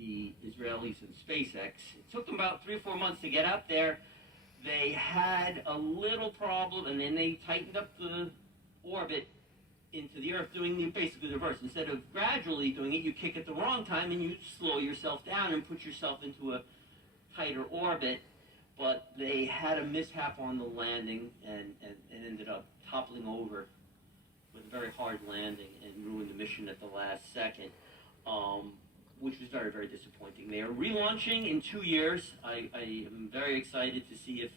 the Israelis and SpaceX. It took them about 3 or 4 months to get up there. They had a little problem, and then they tightened up the orbit into the Earth, doing basically the reverse. Instead of gradually doing it, you kick at the wrong time, and you slow yourself down and put yourself into a tighter orbit. But they had a mishap on the landing and ended up toppling over with a very hard landing and ruined the mission at the last second, which was very, very disappointing. They are relaunching in 2 years. I am very excited to see if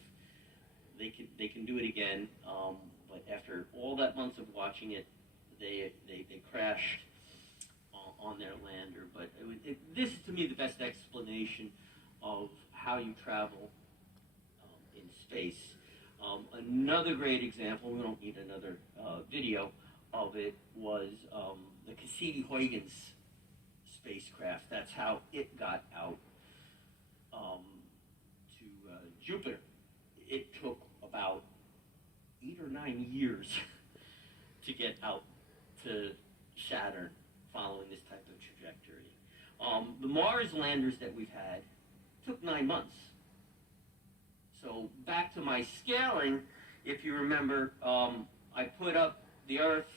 they can do it again. But after all that months of watching it, they crashed on their lander. But this is, to me, the best explanation of how you travel in space. Another great example, we don't need another video of it, was the Cassini-Huygens spacecraft. That's how it got out to Jupiter. It took about 8 or 9 years to get out to Saturn following this type of trajectory. The Mars landers that we've had took 9 months. So back to my scaling, if you remember, I put up the Earth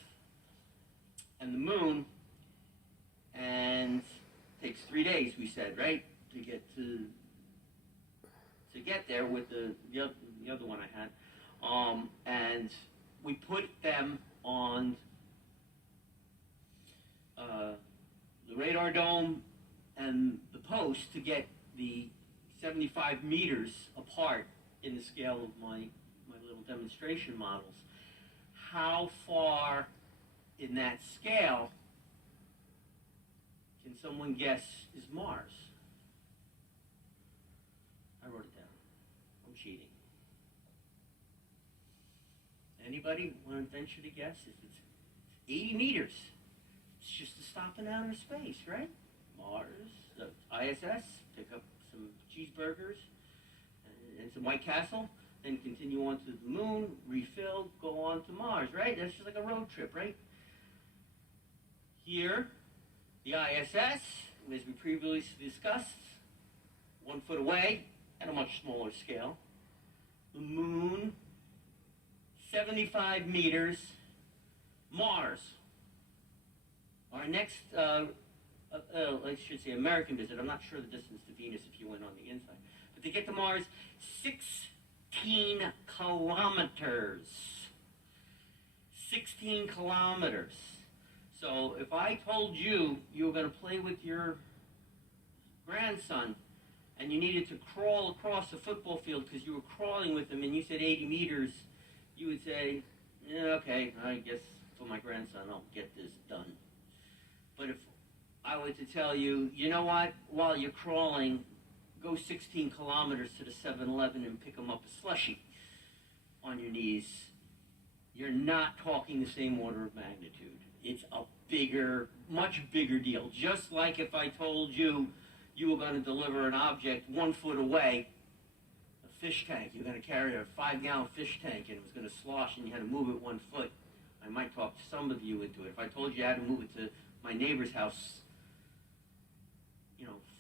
and the Moon, and it takes 3 days, we said, right, to get there with the other one I had, and we put them on the radar dome and the post to get the 75 meters apart in the scale of my little demonstration models. How far in that scale can someone guess is Mars? I wrote it down. I'm cheating. Anybody want to venture to guess? If it's 80 meters, it's just a stop in outer space, right? Mars, the ISS, pick up some cheeseburgers and some White Castle, then continue on to the Moon, refill, go on to Mars, right? That's just like a road trip, right? Here, the ISS, as we previously discussed, 1 foot away at a much smaller scale. The Moon, 75 meters. Mars. Our next, I should say American visit, I'm not sure the distance to Venus if you went on the inside. But to get to Mars, 16 kilometers. 16 kilometers. So if I told you were going to play with your grandson and you needed to crawl across the football field because you were crawling with him and you said 80 meters, you would say, yeah, okay, I guess for my grandson I'll get this done. But if I were to tell you, you know what, while you're crawling, go 16 kilometers to the 7-Eleven and pick them up a slushie on your knees, you're not talking the same order of magnitude. It's a bigger, much bigger deal. Just like if I told you you were going to deliver an object 1 foot away, a fish tank. You're going to carry a 5-gallon fish tank and it was going to slosh and you had to move it 1 foot. I might talk some of you into it. If I told you I had to move it to my neighbor's house,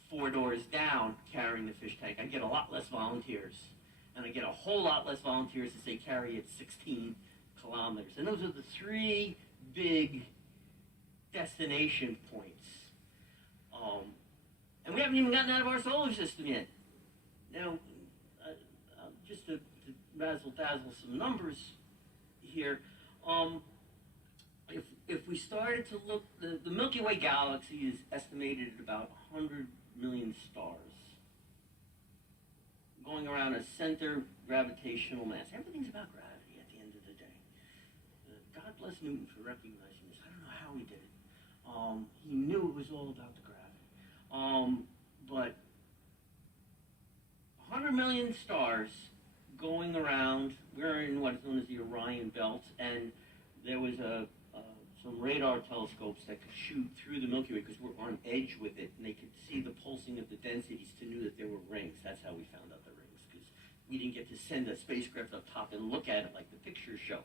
4 doors down carrying the fish tank, I'd get a lot less volunteers. And I get a whole lot less volunteers to say carry it 16 kilometers. And those are the 3 big destination points. And we haven't even gotten out of our solar system yet. Now, just to razzle-dazzle some numbers here, if we started to look, the Milky Way galaxy is estimated at about 100 million stars going around a center gravitational mass. Everything's about gravity at the end of the day. God bless Newton for recognizing this. I don't know how he did it. He knew it was all about the gravity. But 100 million stars going around. We're in what is known as the Orion Belt, and there was some radar telescopes that could shoot through the Milky Way because we're on edge with it, and they could see the pulsing of the densities to know that there were rings. That's how we found out the rings, because we didn't get to send a spacecraft up top and look at it like the pictures show.